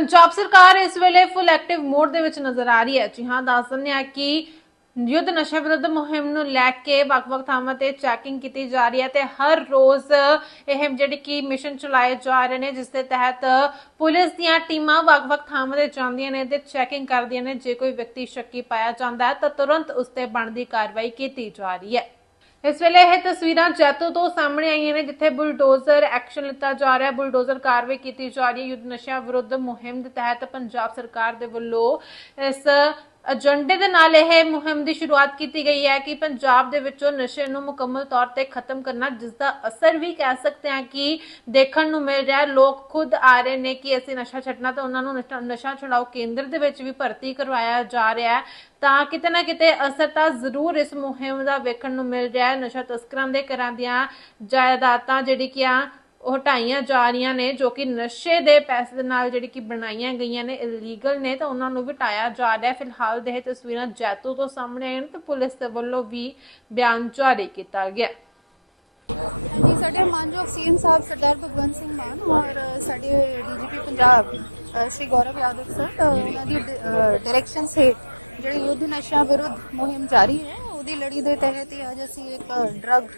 ਪੰਜਾਬ ਸਰਕਾਰ ਇਸ ਵੇਲੇ ਫੁੱਲ ਐਕਟਿਵ ਮੋਡ ਦੇ ਵਿੱਚ ਨਜ਼ਰ ਆ ਰਹੀ ਹੈ। ਜੀ ਹਾਂ, ਦੱਸ ਦਿੰਦੇ ਆ ਕਿ ਯੁੱਧ ਨਸ਼ਾ ਵਿਰੁੱਧ ਮੁਹਿੰਮ ਨੂੰ ਲੈ ਕੇ ਵੱਖ-ਵੱਖ ਥਾਵਾਂ ਤੇ ਚੈਕਿੰਗ ਕੀਤੀ ਜਾ ਰਹੀ ਹੈ ਤੇ ਹਰ ਰੋਜ਼ ਇਹ ਜਿਹੜੀ ਕਿ ਮਿਸ਼ਨ ਚਲਾਏ ਜਾ ਰਹੇ ਨੇ, ਜਿਸ ਦੇ ਤਹਿਤ ਪੁਲਿਸ ਦੀਆਂ ਟੀਮਾਂ ਵੱਖ-ਵੱਖ ਥਾਵਾਂ ਤੇ ਜਾਂਦੀਆਂ ਨੇ ਤੇ ਚੈਕਿੰਗ ਕਰਦੀਆਂ ਨੇ, ਜੇ ਕੋਈ ਵਿਅਕਤੀ ਸ਼ੱਕੀ ਪਾਇਆ ਜਾਂਦਾ ਹੈ ਤਾਂ ਤੁਰੰਤ ਉਸ ਤੇ ਬਣਦੀ ਕਾਰਵਾਈ ਕੀਤੀ ਜਾ ਰਹੀ ਹੈ। ਇਸ ਵੇਲੇ ਇਹ ਤਸਵੀਰਾਂ ਜੈਤੋ ਤੋਂ ਸਾਹਮਣੇ ਆਈਆਂ ਨੇ, ਜਿੱਥੇ ਬੁਲਡੋਜ਼ਰ ਐਕਸ਼ਨ ਲਿੱਤਾ ਜਾ ਰਿਹਾ ਹੈ। ਬੁਲਡੋਜ਼ਰ ਕਾਰਵਾਈ ਕੀਤੀ ਜਾ ਰਹੀ ਹੈ। ਯੁੱਧ ਨਸ਼ਿਆਂ ਵਿਰੁੱਧ ਮੁਹਿੰਮ ਦੇ ਤਹਿਤ ਪੰਜਾਬ ਸਰਕਾਰ ਦੇ ਵੱਲੋਂ ਇਸ ਏਜੰਡੇ ਦੇ ਨਾਲ ਇਹ ਮੁਹਿੰਮ ਦੀ ਸ਼ੁਰੂਆਤ ਕੀਤੀ ਗਈ ਹੈ ਕਿ ਪੰਜਾਬ ਦੇ ਵਿੱਚੋਂ ਨਸ਼ੇ ਨੂੰ ਮੁਕੰਮਲ ਤੌਰ ਤੇ ਖਤਮ ਕਰਨਾ ਜਿਸ ਦਾ ਅਸਰ ਵੀ ਕਹਿ ਸਕਦੇ ਹਾਂ ਕਿ ਦੇਖਣ ਨੂੰ ਮਿਲ ਰਿਹਾ ਹੈ। ਲੋਕ ਖੁਦ ਆ ਰਹੇ ਨੇ ਕਿ ਅਸੀਂ ਨਸ਼ਾ ਛੱਡਣਾ ਤਾਂ ਉਹਨਾਂ ਨੂੰ ਨਸ਼ਾ- ਨਸ਼ਾ ਛੁਡਾਓ ਕੇਂਦਰ ਦੇ ਵਿੱਚ ਵੀ ਭਰਤੀ ਕਰਵਾਇਆ ਜਾ ਰਿਹਾ ਹੈ। ਤਾਂ ਕਿਤੇ ਨਾ ਕਿਤੇ ਅਸਰ ਤਾਂ ਜ਼ਰੂਰ ਇਸ ਮੁਹਿੰਮ ਦਾ ਵੇਖਣ ਨੂੰ ਮਿਲ ਰਿਹਾ ਹੈ। ਨਸ਼ਾ ਤਸਕਰਾਂ ਦੇ ਘਰਾਂ ਦੀਆਂ ਜਾਇਦਾਦਾਂ ਜਿਹੜੀ ਕਿ ਆ ਉਹ ਹਟਾਈਆਂ ਜਾ ਰਹੀਆਂ ਨੇ ਜੋ ਕਿ ਨਸ਼ੇ ਦੇ ਪੈਸੇ ਦੇ ਨਾਲ ਜਿਹੜੀ ਕਿ ਬਣਾਈਆਂ ਗਈਆਂ ਨੇ ਇਲੀਗਲ ਨੇ, ਤਾਂ ਉਹਨਾਂ ਨੂੰ ਵੀ ਜਾ ਰਿਹਾ ਫਿਲਹਾਲ ਦੇ ਤਸਵੀਰਾਂ ਜੈਤੋ ਤੋਂ ਸਾਹਮਣੇ ਆਈਆਂ ਨੇ, ਤੇ ਪੁਲਿਸ ਦੇ ਵੱਲੋਂ ਵੀ ਬਿਆਨ ਜਾਰੀ ਕੀਤਾ ਗਿਆ। ਜੀ ਸਾਡੇ ਮਾਨਯੋਗ ਸੀਐਮ ਸਾਹਿਬ ਸਰਦਾਰ ਭਗਵੰਤ ਸਿੰਘ ਮਾਨ ਔਰ ਸਾਡੇ ਡੀਜੀਪੀ ਪੰਜਾਬ ਸ਼੍ਰੀ ਗੌਰਵ ਯਾਦਵ ਸਰ ਉਹਨਾਂ ਦੀ ਡਾਇਰੈਕਸ਼ਨ ਹੇਠ ਜਿਹੜੀ ਯੁੱਧ ਨਸ਼ਾ ਵਿਰੁੱਧ ਮੁਹਿੰਮ ਜਾਰੀ ਹੈ, ਉਹਦੀ ਲੜੀ ਦੇ ਤਹਿਤ ਹੀ ਅੱਜ ਅਸੀਂ ਇੱਕ ਡਰਗ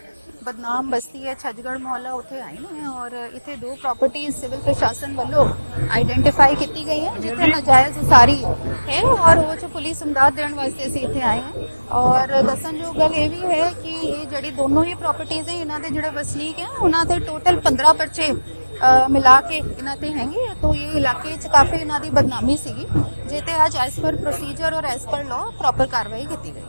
ਬਦਨਾਮ ਬਸਤੀ ਹੈ ਛੱਜਗੜ ਮੁਹੱਲਾ ਉੱਥੇ ਆਏ ਨੇ ਔਰ ਇੱਥੇ ਦੋ ਪ੍ਰਾਪਰਟੀਆਂ ਸਿਵਲ ਪ੍ਰਸ਼ਾਸਨ ਵੱਲੋਂ ਆਈਡੈਂਟੀਫਾਈ ਕੀਤੀ ਗਈ ਹੈ, ਜਿੱਥੇ ਨਾਜਾਇਜ਼ ਉਸਾਰੀ ਹੈ ਔਰ ਉਹ ਚ ਪੁਲਿਸ ਇਮਦਾਦ ਦੇਣ ਵਾਸਤੇ ਅਸੀਂ ਇੱਥੇ ਆਏ ਹਾਂ। ਔਰ ਦੱਸਣਯੋਗ ਗੱਲ ਇਹ ਵੀ ਹੈ ਕਿ ਇਹ ਜਿਹੜੀ ਦੋਨੋਂ ਹੀ ਪ੍ਰਾਪਰਟੀਆਂ ਹੈ, ਇਹਨਾਂ ਦੇ ਜਿਹੜੇ ਵਸਨੀਕ ਹੈ, ਉਹਨਾਂ 'ਤੇ ਟੋਟਲ 15 ਪਰਚੇ ਮਿਲਾ ਕੇ ਇਹਨਾਂ ਤੇ ਹੈਗੇ ਤੋਂ ਇਹ ਇਲਾਕੇ 'ਚ ਕਾਫੀ ਇਹਨਾਂ ਦੀ ਬਦਨਾਮੀ ਸੀਗੀ ਜੇ ਤੇ ਅੱਜ ਐਸ ਪਰ ਪ੍ਰੋਸੀਜਰ ਔਰ ਐਸ ਪਰ ਲਾਅ ਪ੍ਰੋਪਰ ਕਾਰਵਾਈ ਕੀਤੀ ਗਈ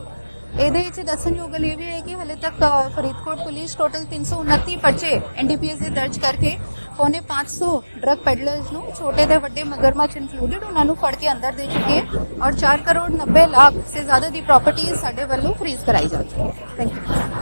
ਇਹਦੇ ਵਿੱਚ ਦੱਸਣਯੋਗ ਗੱਲ ਇਹ ਵੀ ਹੈ ਕਿ ਹਲੇ ਤੱਕ ਫਰੀਦਕੋਟ ਪੁਲਿਸ ਟੋਟਲ 329 ਪਰਚੇ ਐਨਡੀਪੀਐਸ ਦੇ ਦਰਜ ਕਰਕੇ ਪੌਣੇ 500 ਡਰਗ ਪੈਡਲਰਸ ਨੂੰ ਛੋਟੇ ਤੇ ਵੱਡੇ ਮਗਰਮੱਛ ਇਨਕਲੂਡਡ ਉਹਨਾਂ ਨੂੰ ਫੜ ਕੇ ਅੰਦਰ ਦੇ ਚੁੱਕੇ ਹੈ ਔਰ 4 ਕਰੋੜ 90 ਲੱਖ ਸੇ ਜ਼ਿਆਦਾ ਦੀ ਪ੍ਰਾਪਰਟੀ ਸਾਡੇ ਵੱਲੋਂ ਫ੍ਰੀਜ਼ ਕਰਾਈ ਜਾ ਚੁੱਕੀ ਹੈ। Thank you